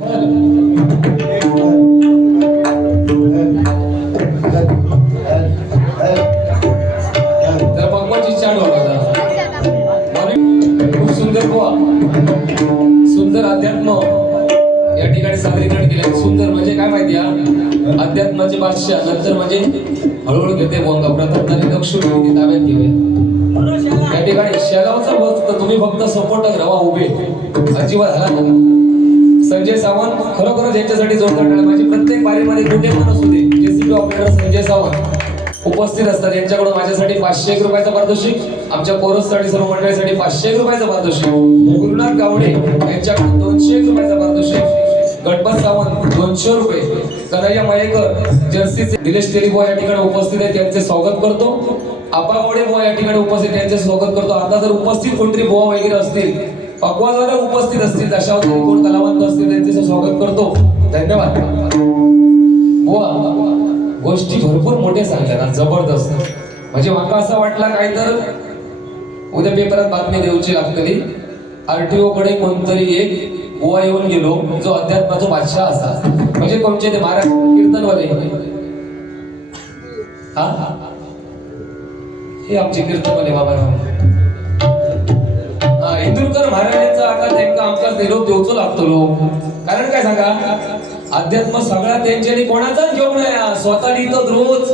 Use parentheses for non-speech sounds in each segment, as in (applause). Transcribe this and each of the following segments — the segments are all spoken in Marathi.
सुंदर अध्यात्म या ठिकाणी सादरीकरण केले. सुंदर म्हणजे काय माहिती अध्यात्माचे बादशाह नंतर म्हणजे हळूहळू घेते बोंगा. प्रथम त्याने लक्ष्मी ताब्यात घेऊया. या ठिकाणी शेगावचा बस तर तुम्ही फक्त सपोर्ट रवा उभे. अजिबात झाला सावंत खरोखरच यांच्यासाठी जोरदार टाळ्या. माझी प्रत्येक बारीमध्ये कुठे पण असू दे. जेसीबी ऑपरेटर संजय सावंत उपस्थित असतात. यांच्याकडून माझ्यासाठी पाचशे एक रुपयाचं पारितोषिक आमच्या कोरससाठी सर्व मंडळीसाठी पाचशे एक रुपयाचं पारितोषिक. गुरुनाथ गावडे यांच्याकडून दोनशे एक रुपयाचं पारितोषिक. गणपत सावंत दोनशे रुपये. कन्हैया मयेकर जर्सीचे निलेश टेलिबॉय या ठिकाणी उपस्थित आहेत त्यांचे स्वागत करतो. आपावडे बुवा या ठिकाणी उपस्थित त्यांचे स्वागत करतो. आता जर उपस्थित कोणतरी बुवा वगैरे असतील पक्वाद्वारे उपस्थित असतील अशा कोण कलावंत असतील त्यांचे स्वागत करतो. धन्यवाद. बुवा गोष्टी भरपूर मोठे सांगतात जबरदस्त. म्हणजे माका असं वाटलं काय तर उद्या पेपरात बातमी देऊची लागतली. आरटीओ कडे कोणतरी एक गोवा येऊन गेलो जो अध्यात्माचा बादशाह असा. म्हणजे कोणचे ते महाराज कीर्तनवाले? हा? हे आमचे कीर्तनवाले बाबा हा, महाराजांचा आता त्यांना आमकाच निरोप देऊचो लागतो कारण काय सांगा? अध्यात्म सगळा त्यांच्यानी कोणाचाच घेऊन नाही स्वतः लिहितो रोज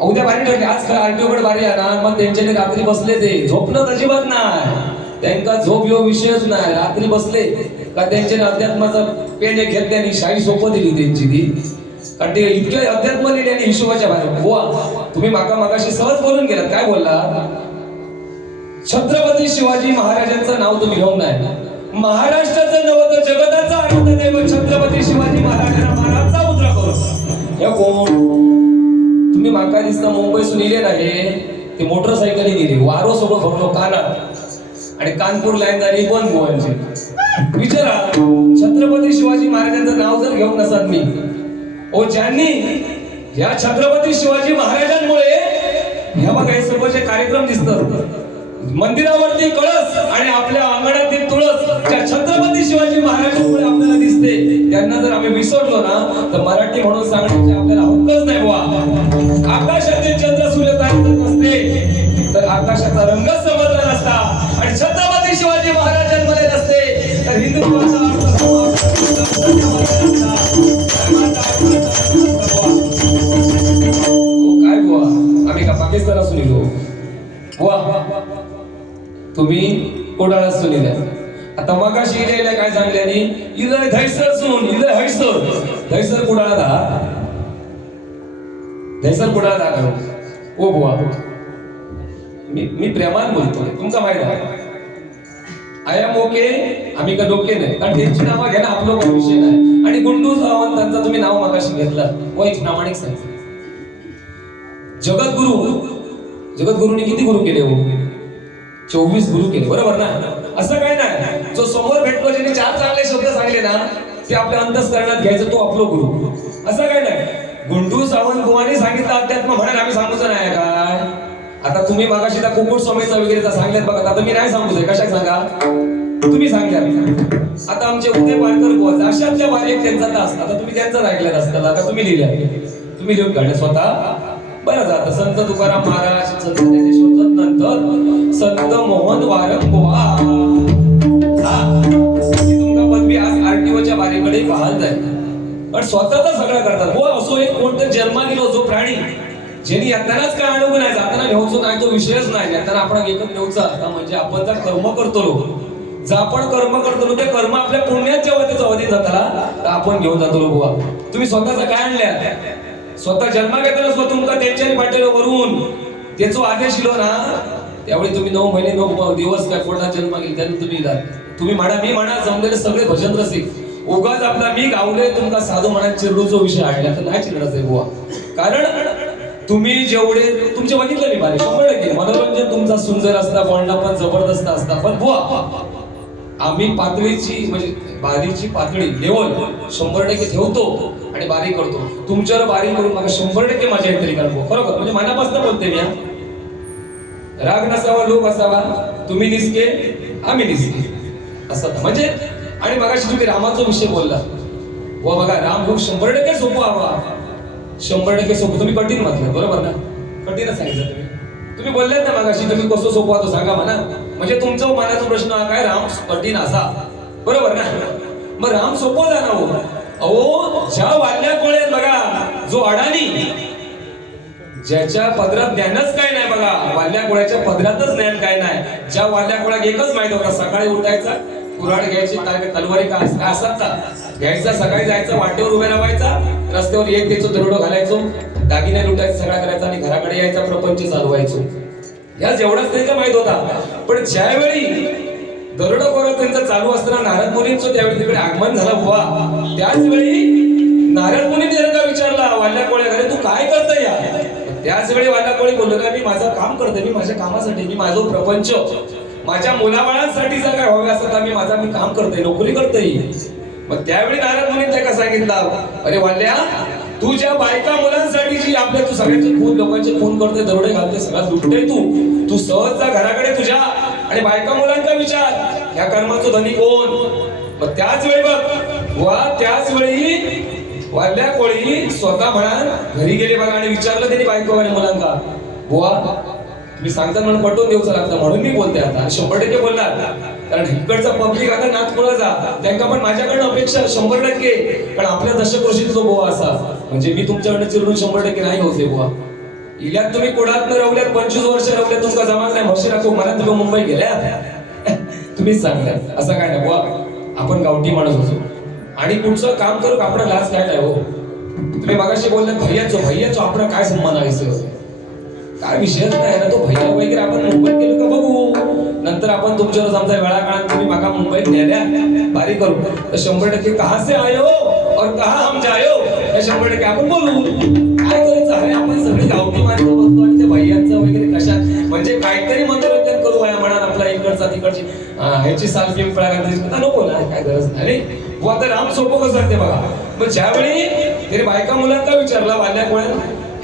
उद्या भारी ठरले आज आरटीओ कडे बारी आहे ना मग त्यांच्यानी रात्री बसले ते. झोपणं अजिबात नाही. त्यांका झोप यो विषयच नाही. रात्री बसले का त्यांच्याने अध्यात्माचा पेन एक आणि शाही सोपं दिली त्यांची ती. कारण ते इतके अध्यात्म लिहिले आणि हिशोबाच्या बाहेर. बुवा तुम्ही माका मागाशी सहज बोलून गेलात. काय बोलला छत्रपती शिवाजी महाराजांचं नाव तुम्ही घेऊन नाही. महाराष्ट्राचं नवत जगताचा आनंद दैवत छत्रपती शिवाजी महाराजांना महाराजचा मुद्रा करू कोण? तुम्ही माका दिसता मुंबईसून इले नाही ते मोटरसायकली गेली वारो सोडो फक्त कानात. आणि कानपूर लाईन झाली बंद गोव्यांची विचारा. छत्रपती शिवाजी महाराजांचं नाव जर घेऊन नसाल मी. ओ ज्यांनी या छत्रपती शिवाजी महाराजांमुळे ह्या बघा हे सर्व जे कार्यक्रम दिसतात. मंदिरावरती कळस आणि आपल्या अंगणातील तुळस ज्या छत्रपती शिवाजी महाराजांमुळे आपल्याला दिसते त्यांना जर आम्ही विसरलो ना तर मराठी म्हणून सांगण्याचे आपल्याला हक्कच नाही बुवा. आकाशातील चंद्र सूर्य तारे नसते तर आकाशाचा रंगच समजला नसता आणि छत्रपती शिवाजी महाराजांमध्ये नसते तर हिंदू अर्थ धैसर कुडाळा दा धैसर कुडाळा ओ बुवा मी मी प्रेमान बोलतोय तुमचा माहीत आहे आय एम ओके आम्ही का डोके नाही कारण त्यांची नावं घ्या आपलं काही विषय नाही आणि गुंडू सावंतांचा तुम्ही नाव मगाशी घेतलं व एक प्रामाणिक सांगितलं जगद्गुरु जगद्गुरुनी किती गुरु केले हो चोवीस गुरु केले बरोबर ना असं काही नाही जो समोर भेटलो ज्याने चार चांगले शब्द सांगले ना ते आपल्या अंतस्करणात घ्यायचं तो आपलो गुरु. असं काय नाही. गुंडू सावंत बुवानी सांगितलं अध्यात्म म्हणाल आम्ही सांगूचं नाही काय. आता तुम्ही मागाशी त्या कुकुट स्वामीचा वगैरे त्या सांगल्यात बघा. आता मी नाही सांगू कशा सांगा? तुम्ही सांगा. आता आमचे उदय पारकर बुवा अशातल्या बारीक त्यांचा तास. आता तुम्ही त्यांचा ऐकलेला असताना आता तुम्ही लिहिल्या. तुम्ही लिहून काढले स्वतः. बरं जातं संत तुकाराम महाराज संत ज्ञानेश्वर नंतर संत मोहन वारक आरटीओच्या बारीकडे पाहत आहे पण स्वतःचा सगळं करतात. हो असो एक कोणतं जन्मा गेलो जो प्राणी ज्यांनी येतानाच काय अनुभव नाही जाताना घेऊचो नाही तो विषयच नाही. येताना आपण एकच नेऊचा आता म्हणजे आपण जर कर्म करतो जर आपण कर्म करतो ते कर्म आपल्या पुण्यात जेव्हा त्याचा अधीन तर आपण घेऊन जातो बुवा. तुम्ही स्वतःचा काय आणल्या? स्वतः जन्मा घेताना स्वतः तुमका त्यांच्या पाठवलं वरून. त्याचो आदेश इलो ना त्यावेळी तुम्ही नऊ महिने नऊ दिवस काय कोणता जन्म घेईल त्यानं तुम्ही जा. तुम्ही म्हणा मी म्हणा जमलेले सगळे भजन रसिक उगाच आपला मी गावले तुमका साधू म्हणा चिरडूचा विषय आणला तर नाही चिरडायचं आहे बुवा. कारण तुम्ही जेवढे तुमचे बघितलं मी बारे शंभर टक्के. मनोरंजन तुमचा सुंदर असता बोलणा पण जबरदस्त असता. पण बुवा आम्ही पातळीची म्हणजे बारीची पातळी लेवल शंभर टक्के ठेवतो आणि बारी करतो. तुमच्यावर बारी करून मला शंभर टक्के माझ्या तरी करतो खरोखर म्हणजे मनापासून बोलते मी राग नसावा लोक असावा तुम्ही निसके आम्ही निसके. असं म्हणजे आणि मगाशी तुम्ही रामाचा विषय बोलला. व बघा राम खूप शंभर टक्के सोपं हवा. शंभर टक्के सोपं. तुम्ही कठीण म्हटलं बरोबर ना? कठीणच सांगितलं तुम्ही. तुम्ही बोललेत ना मगाशी तुम्ही कसं सोपं तो सांगा म्हणा. म्हणजे तुमचा मनाचा प्रश्न हा काय राम कठीण असा. बरोबर ना? मग राम सोपं जाणार हो. अहो ज्या वाल्या कोळ्यात बघा जो अडाणी ज्याच्या पदरात ज्ञानच काय नाही बघा. वाल्या गोळ्याच्या पदरातच ज्ञान काय नाही. ज्या वाल्या कोळ्यात एकच माहीत होता सकाळी उठायचा कुऱ्हाड घ्यायची काय तलवारी काय काय असतात घ्यायचा सकाळी जायचं वाटेवर उभे राहायचा रस्त्यावर एक द्यायचो दरोडो घालायचो दागिने लुटायचं सगळा करायचा आणि घराकडे यायचा प्रपंच चालवायचो या जेवढाच त्यांचा माहीत होता. पण ज्यावेळी दरोडो त्यांचा त्यांचं चालू असताना नारद मुनींचं त्यावेळी तिकडे आगमन झालं बुवा त्याच वेळी नारद मुनी त्यांना विचारला वाल्या कोळ्या घरे तू काय करतोय या? त्याच वेळी वाल्या कोळी बोललो का मी माझं काम करते मी माझ्या कामासाठी मी माझं प्रपंच माझ्या मुलाबाळांसाठी जर काय व्हावे असं मी माझा मी काम करतोय नोकरी करतोय. मग त्यावेळी नारद मुनी त्या कसा सांगितलं? अरे वाल्या तू ज्या बायका मुलांसाठी जी आपल्या तू सगळ्यांचे खून लोकांचे खून करतोय दरोडे घालते सगळं लुटतोय तू तू सहज जा घराकडे तुझ्या आणि बायका मुलांचा विचार. ह्या कर्माचं धनी कोण? मग त्याच वेळी बघ वा त्याच वेळी वाल्या कोळी स्वतः म्हणा घरी गेले बघा आणि विचारलं त्यांनी बायको आणि मुलांचा बुवा तुम्ही सांगता म्हणून पटवून देऊचं लागतं म्हणून मी बोलते आता. शंभर टक्के बोलणार. कारण इकडचा पब्लिक आता नाथपुराचा त्यांना पण माझ्याकडनं अपेक्षा शंभर टक्के. पण आपल्या दशकृषीत जो बुवा असा. म्हणजे मी तुमच्याकडे चिरून शंभर टक्के नाही होते बुवा इल्यात तुम्ही कुडात रवल्यात पंचवीस वर्ष रवल्यात तुमचा जमा नाही. म्हशी राखू मला तुम्ही मुंबई गेल्या? (laughs) तुम्हीच सांगताय असं काय नाही बुवा आपण गावठी माणूस होतो. आणि कुठचं काम करू? आपण लाच काय नाही हो. तुम्ही मगाशी बोललात भैयाचो भैयाचो आपण काय संबंध आहे सर? काय विषयच नाही ना तो भैया वगैरे आपण मुंबईत गेलो का बघू. नंतर आपण तुमच्यावर समजा वेळा काळात तुम्ही माका मुंबईत नेल्या. बारीक करू. तर शंभर टक्के कहा से आयो? और कहा हम जायो? हे शंभर टक्के आपण बोलू. काय करायचं? अरे आपण सगळे गावठी माणसं बघतो आणि त्या भैयांचं वगैरे कशा म्हणजे काहीतरी मनोरंजन करू या म्हणा आपला इकडचा तिकडची. ह्याची साल गेम घालण्याची नको ना काय गरज नाही. अरे, बुवा आता राम सोपं कसं असते बघा. मग ज्यावेळी तरी बायका मुलांना विचारला वाल्या कोणा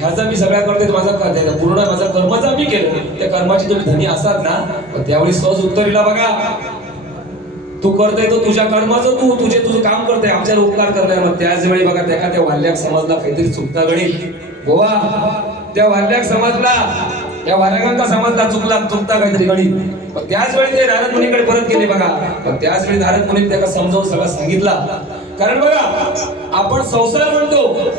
ह्याचा मी सगळ्या करते माझा कर पूर्ण माझा कर्माचा मी केलं. त्या कर्माची तुम्ही धनी असाल ना पण त्यावेळी सहज उत्तरीला बघा. तू करतोय तो तुझ्या कर्माचं तू तुझे तुझं काम करतोय. आमच्या उपकार करणार मग त्याच वेळी बघा त्या त्या वाल्याक समाजला काहीतरी चुकता घडेल. गोवा त्या वाल्याक समजला त्या वाल्याकांका समाजला चुकला चुकता काहीतरी गणित पण त्याच वेळी ते नारद मुनीकडे परत गेले बघा. पण त्याच वेळी नारद मुनी त्याला समजावून सगळं सांगितला. कारण बघा आपण संसार म्हणतो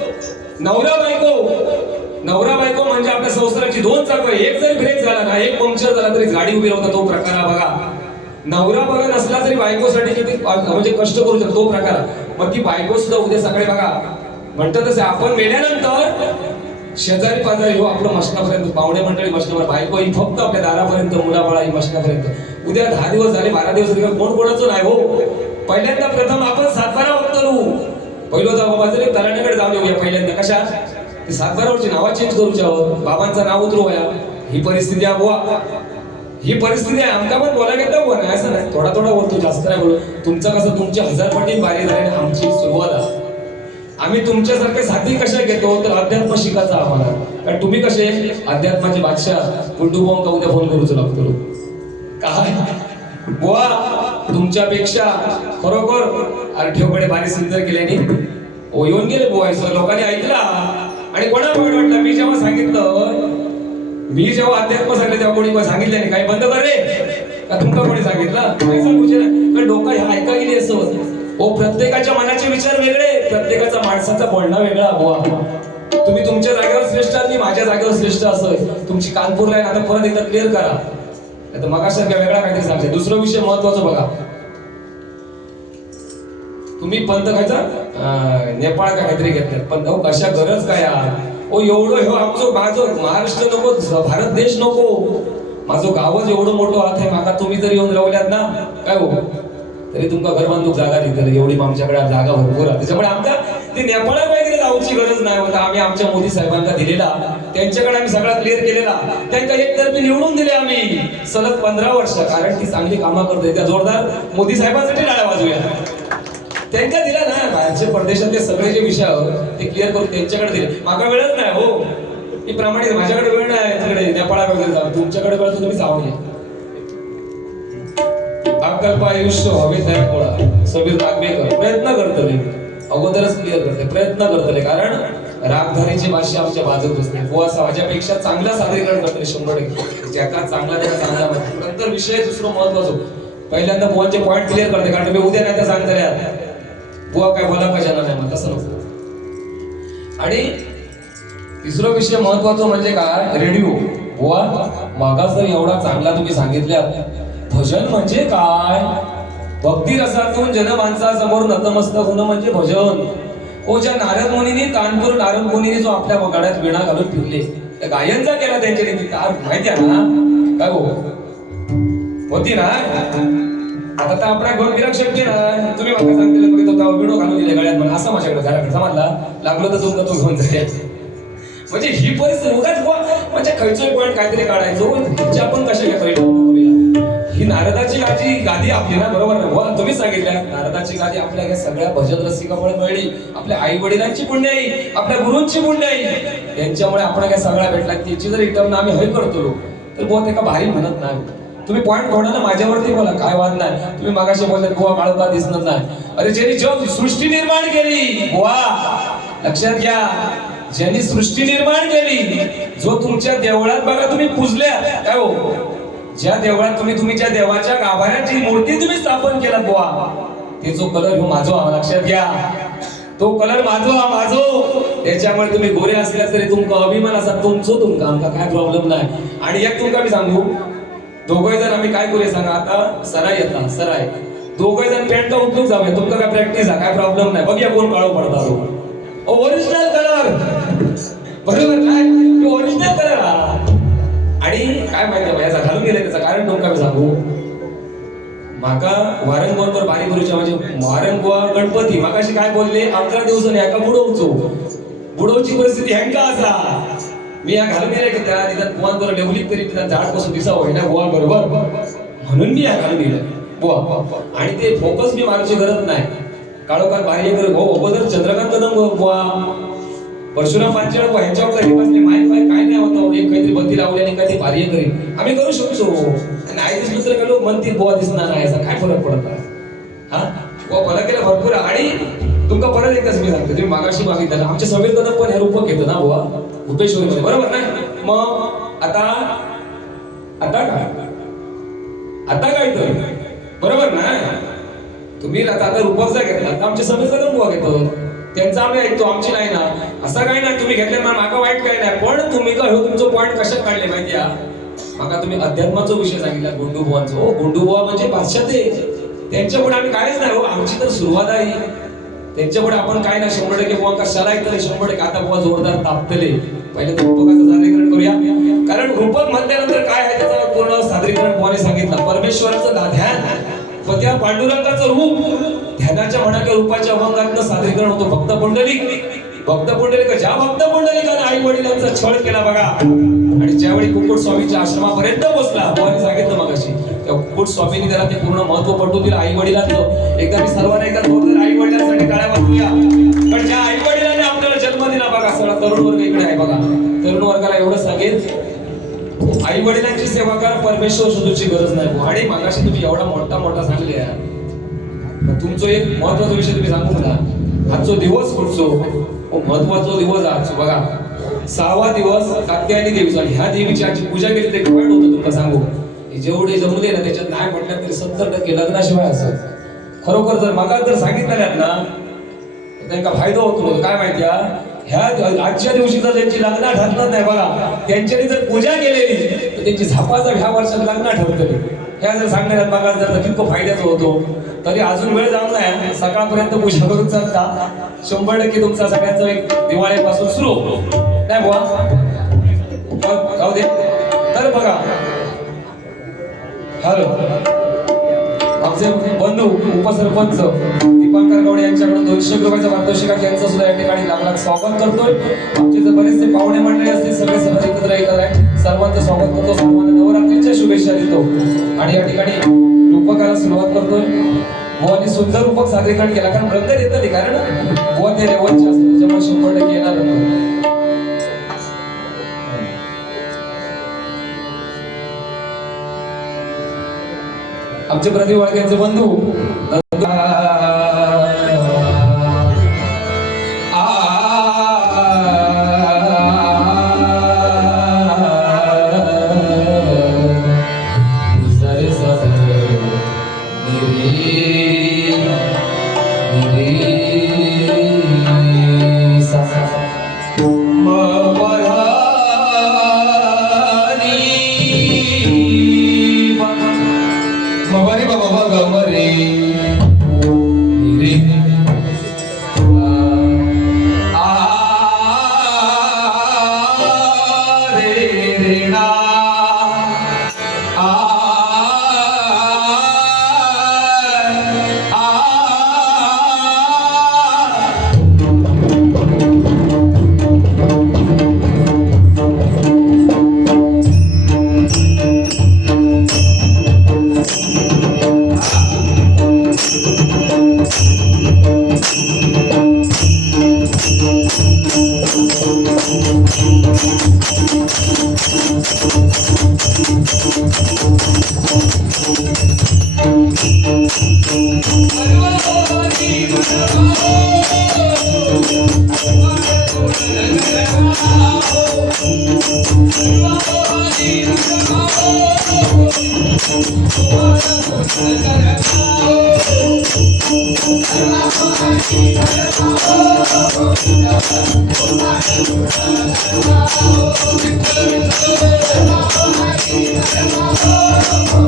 नवरा बायको नवरा बायको म्हणजे आपल्या संसाराची दोन चाक एक जरी ब्रेक झाला ना एक पंक्चर झाला तरी गाडी उभी राहता तो प्रकार हा बघा. नवरा बघा नसला तरी बायकोसाठी किती म्हणजे कष्ट करू शकतो तो प्रकार. मग ती बायको सुद्धा उद्या सकाळी बघा म्हणतात तसे आपण मेल्यानंतर शेजारी पाजारी हो आपलं मशनापर्यंत पाहुणे मंडळी मशनावर बायको ही फक्त आपल्या दारापर्यंत मुलाबाळा ही मशनापर्यंत. उद्या दहा दिवस झाले बारा दिवस झाले कोण कोणाचं नाही हो. पहिल्यांदा प्रथम आपण सातबारा बघतो पहिलं जाऊ बाबा जरी तलाण्याकडे जाऊन येऊया पहिल्यांदा. कशा? ती सातबारावरची नावा चेंज करूच्या बाबांचं नाव उतरवूया ही परिस्थिती आहे बुवा. ही परिस्थिती आहे. आमका पण बोलायला येतं बरं नाही असं नाही. थोडा थोडा बोलतो जास्त नाही बोलू तुमचं कसं तुमचे हजार पटी बारी झाली आणि आमची सुरुवात आहे. आम्ही तुमच्यासारखे साथी कशा घेतो? तर अध्यात्म शिकायचा आम्हाला. कारण तुम्ही कसे? अध्यात्माचे बादशाह. गुंडू का उद्या फोन करूच लागतो? काय? बुवा तुमच्यापेक्षा खरोखर आरठेवकडे बारी सुंदर केल्याने ओ येऊन गेले बुवा. लोकांनी ऐकला. आणि कोणाला वाईट वाटलं? मी जेव्हा सांगितलं मी जेव्हा अध्यात्म सांगितलं तेव्हा कोणी सांगितलं नाही. काही बंद कर रे. का तुमका कोणी सांगितलं? डोकं सांगूचे डोका ऐका गेली असं? ओ प्रत्येकाच्या मनाचे विचार वेगळे प्रत्येकाचा माणसाचा बोलणं वेगळा बुवा तुम्ही तुमच्या जागेवर श्रेष्ठ आहात मी माझ्या जागेवर श्रेष्ठ असं तुमची कानपूर लाईन आता परत एकदा क्लिअर करा. नाही तर मगासारख्या वेगळा काहीतरी सांगते दुसरा विषय महत्त्वाचा बघा. तुम्ही पंत खायचा? नेपाळ का काहीतरी घेतल्यात पण अहो कशा गरज काय ओ एवढं हो आमचं माझं महाराष्ट्र नको भारत देश नको. माझं गावच एवढं मोठं हात आहे माका तुम्ही जर येऊन रावल्यात ना. काय हो? तरी तुमका घर बांधूक जागा दिली एवढी आमच्याकडे जागा भरपूर आहे. त्याच्यामुळे आमच्या ती नेपाळा वगैरे जाऊची गरज नाही होता. आम्ही आमच्या मोदी साहेबांना दिलेला. त्यांच्याकडे आम्ही सगळा क्लिअर केलेला. त्यांना एकतर्फी निवडून दिले आम्ही. सलग पंधरा वर्ष. कारण ती चांगली कामं करतोय. त्या जोरदार मोदी साहेबांसाठी डाळ्या वाजूया. त्यांच्या दिला ना. बाहेरचे परदेशातले सगळे जे विषय आहोत ते क्लिअर करून त्यांच्याकडे दिले. माका वेळच नाही हो. मी प्रामाणिक माझ्याकडे वेळ नाही तिकडे नेपाळा वगैरे जाऊ तुमच्याकडे वेळ तुम्ही जाऊ नये अकल्प आयुष्य हवे त्या पोळा सबीर नागवेकर प्रयत्न करतले अगोदरच क्लिअर करते. प्रयत्न करतले कारण रागधारीची भाषा आमच्या बाजूत असते बुवा माझ्यापेक्षा चांगला सादरीकरण करतले शंभर टक्के. ज्याचा चांगला त्याला चांगला माहिती नंतर विषय दुसरं महत्वाचं. पहिल्यांदा मोहनचे पॉईंट क्लिअर करते. कारण तुम्ही उद्या नाही तर सांगतले बुवा काय बोला पाहिजे नाही मग तसं नको. आणि तिसरा विषय महत्त्वाचा म्हणजे काय? रेडिओ. बुवा मागास जर एवढा चांगला तुम्ही सांगितल्यात भजन म्हणजे काय? भक्ती रसातून जनमानसासमोर नतमस्तक होणं म्हणजे भजन. ओ ज्या नारद मुनीने कानपूर नारद मुनीने जो आपल्या वगाड्यात विणा घालून ठेवले त्या गायनचा केला त्यांच्या नीती कार माहिती आहे ना? काय हो? होती ना? आता तर आपल्या घर गिराक शक्य ना तुम्ही मला सांगितलं बघित होता विडो घालून दिले गळ्यात मला असं माझ्याकडे घराकडे समजला? लागलो तर तुमचा तू घेऊन जाते म्हणजे ही परिस्थिती उगाच म्हणजे खयचोय पॉईंट काहीतरी काढायचो. हिची आपण कशा घ्या ही नारदाची गादी गादी आपली ना बरोबर ना? बुवा तुम्ही सांगितल्या. नारदाची गादी आपल्या या सगळ्या भजन रसिकामुळे मिळली. आपल्या आई वडिलांची पुण्य आहे आपल्या गुरूंची पुण्य आहे. यांच्यामुळे आपण काय सगळ्या भेटला. त्याची जर रिटर्न आम्ही हय करतो तर बुवा ते का भारी म्हणत नाही. तुम्ही पॉईंट घोडा ना माझ्यावरती बोला काय वाद नाही तुम्ही मागाशी बोलले गोवा काळोखा दिसणार नाही. अरे ज्यांनी जग सृष्टी निर्माण केली गोवा लक्षात घ्या. ज्यांनी सृष्टी निर्माण केली जो तुमच्या देवळात बघा तुम्ही पुजल्या. काय हो? ज्या देवळात तुम्ही तुम्ही ज्या देवाच्या गाभाऱ्याची मूर्ती तुम्ही स्थापन केला बुवा ते जो कलर हो माझो हा लक्षात घ्या. तो कलर माझो हा माझो. त्याच्यामुळे तुम्ही गोरे असल्या तरी तुमका अभिमान असा तुमचो तुमका आमका काय प्रॉब्लेम नाही. आणि एक तुमका मी सांगू. दोघे जण आम्ही काय करूया सांगा? आता सराय येता सराय दोघे जण पॅन्ट उचलूक जाऊया. तुमका काय प्रॅक्टिस आहे? काय प्रॉब्लेम नाही. बघूया कोण काळो पडता ओरिजिनल कलर बरोबर काय? ओरिजिनल कलर हा. आणि काय माहिती आहे याचा घालून गेलं त्याचं कारण तुमका मी सांगू. माका तर बारी करूच्या म्हणजे वारंगवा गणपती. मागाशी काय बोलले? अकरा दिवसांनी एका बुडवचो. बुडवची परिस्थिती हँका असा. मी या घालून गेले की त्या तिथं बुवान बरोबर लेवलीत तिथं झाडपासून दिसावं ना बुवा बरोबर. म्हणून मी या घालून दिलं बुवा आणि ते फोकस मी मारायची गरज नाही. काळोखात बारी कर हो, हो अगोदर चंद्रकांत कदम बुवा परशुराम पांचाळ बुवा ह्यांच्यावर हे बसले माय पाय काय नाही होतं हो, एक काहीतरी बत्ती लावली आणि काहीतरी कार्य करीन. आम्ही करू शकतो आणि आई दिसलं तर लोक म्हणतील बुवा दिसणार नाही असं काय फरक पडत नाही. तुमका परत एकदाच मी सांगतो तुम्ही मागाशी मागितलं आमच्या समीर कदम पण हे रूपक घेतो ना बुवा. भूपेश्वरी बरोबर नाही? मग आता आता काय? आता काय तर? बरोबर ना? तुम्ही आता आता जर घेतला आता आमचे समीर कदम बुवा घेतो त्यांचा आम्ही ऐकतो आमची नाही ना. असं काही नाही तुम्ही घेतले ना मागा वाईट काही नाही. पण तुम्ही का हो तुमचं पॉईंट कशात काढले माहिती मागा तुम्ही अध्यात्माचा विषय सांगितला गुंडू बुवांचा. हो गुंडू बुवा म्हणजे पाश्चात्य. त्यांच्यापुढे आम्ही कायच नाही हो. आमची तर सुरुवात आहे. त्यांच्यापुढे आपण काय ना शंभर टक्के बुवा कशाला ऐकतले शंभर टक्के आता बुवा जोरदार तापतले. पहिले रूपकाचं सादरीकरण करूया. कारण रूपक म्हटल्यानंतर काय आहे त्याचा पूर्ण सादरीकरण बुवाने सांगितलं. परमेश्वराचं ध्यान व त्या पांडुरंगाचं रूप ध्यानाच्या म्हणाच्या रूपाच्या अभंगातनं सादरीकरण होतं. भक्त पुंडलिक भक्त पुंडलिक ज्या भक्त पुंडलिकाने आई वडिलांचा छळ केला बघा. आणि ज्यावेळी कुकुट स्वामीच्या आश्रमापर्यंत पोहोचला बुवाने सांगितलं मगाशी त्या कुकुट स्वामींनी त्याला ते पूर्ण महत्त्व पटवून दिलं. आई वडिलांचं. एकदा मी सर्वांना एकदा आई वडिलांसाठी टाळ्या वाजवूया पण ज्या आई वडिलांनी आपल्याला जन्म दिला बघा सगळा तरुण वर्ग इकडे आहे बघा. तरुण वर्गाला एवढं सांगेल आई वडिलांची सेवा करा परमेश्वर शोधूची गरज नाही. आणि मागाशी तुम्ही एवढा मोठा मोठा सांगले आहे. तुमचं एक महत्त्वाचा विषय तुम्ही सांगू मला. आजचो दिवस कुठचो? हो, महत्त्वाचा दिवस आजचो बघा. सहावा दिवस कात्यायनी देवीचा. आणि ह्या देवीची आजची पूजा केली ते पॉईंट होतं तुमका सांगू. जेवढे जमले ना त्याच्यात नाही म्हटलं तरी सत्तर टक्के लग्नाशिवाय असत खरोखर जर मागा जर सांगितलं ना त्यांना फायदा होतो काय माहिती ह्या आजच्या दिवशी जर त्यांची लग्न ठरणार नाही बघा. त्यांच्यानी जर पूजा केलेली तर त्यांची झापाचा ह्या वर्षात लग्न ठरतली ह्या जर सांगण्यात बघा जर कितकं फायद्याचं होतो. तरी अजून वेळ जाऊ नाही सकाळपर्यंत पूजा करून चालता. शंभर टक्के तुमचा सगळ्यांचा एक दिवाळीपासून सुरू नाही बुवा? जाऊ दे. तर बघा. हॅलो. आमचे बंधू उपसरपंच दीपांकर गवडे यांच्याकडून दोनशे रुपयाचा पारितोषिकात यांचं सुद्धा या ठिकाणी लाख लाख स्वागत करतोय. आमचे जे बरेचसे पाहुणे मंडळी असतील सगळे सगळे एकत्र एकत्र आहे. सर्वांचं स्वागत करतो. सर्वांना नवरात्रीच्या शुभेच्छा देतो. आणि या ठिकाणी रूपकाला सुरुवात करतोय. बुवानी सुंदर रूपक सादरीकरण केला. कारण रंग येतं नाही. कारण बुवा ते रेवनचे असते त्याच्यामुळे शंभर टक्के येणार आमचे प्रदीप वाळक्यांचे बंधू Thank you.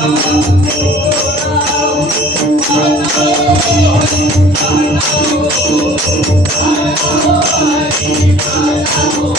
Oh, Oh,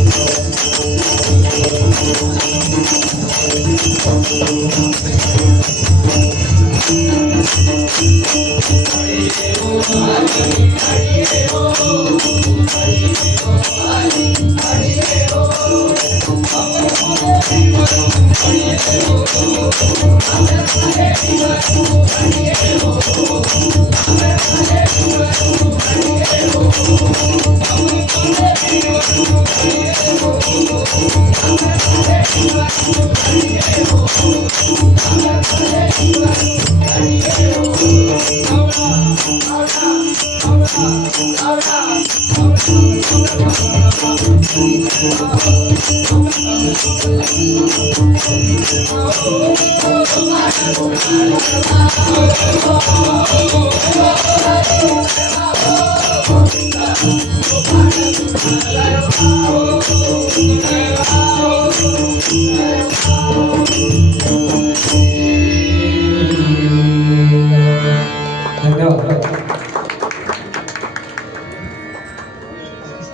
Walke यांचे बंधू धन्यवाद